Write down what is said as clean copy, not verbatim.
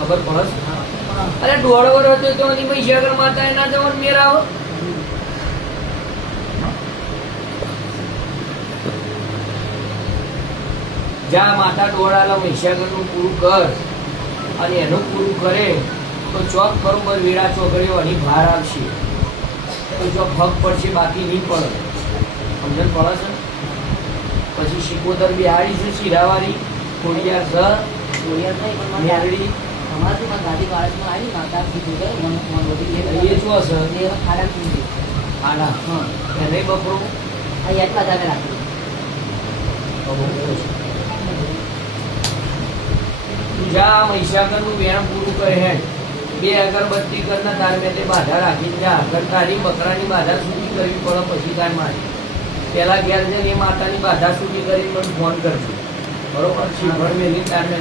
ખબર પડે છે? અરે દોઢ વર્ષ હતો તો મહીસાગર માતા એના જવાનું મેર આવો. જ્યાં માતા દોડાલા મહીસાગરનું પૂરું કર અને એનું પૂરું કરે તો ચોક બરોબર વેળા ચોકડીઓ અને બહાર આવશે તો જો ભગ પડશે બાકી નહીં પડે. સમજણ પડે છે? પછી શિકોતર બિહારી છે શિરાવાળી ખોડિયાર મેરડી એ શું હશે આડા એને બપરો જા મહીસાગરનું વેણ પૂરું કરે હે 2 અગરબત્તી કરના તાર મેં તે બાધા રાખી જા અગર તારી બકરાની બાધા સુધી કરવી પડે પછી તાર મારી પેલા ઘેર જઈને એ માતાની બાધા સુધી કરી મને ફોન કરજો બરોબર છે. તાર મેં તાર મેં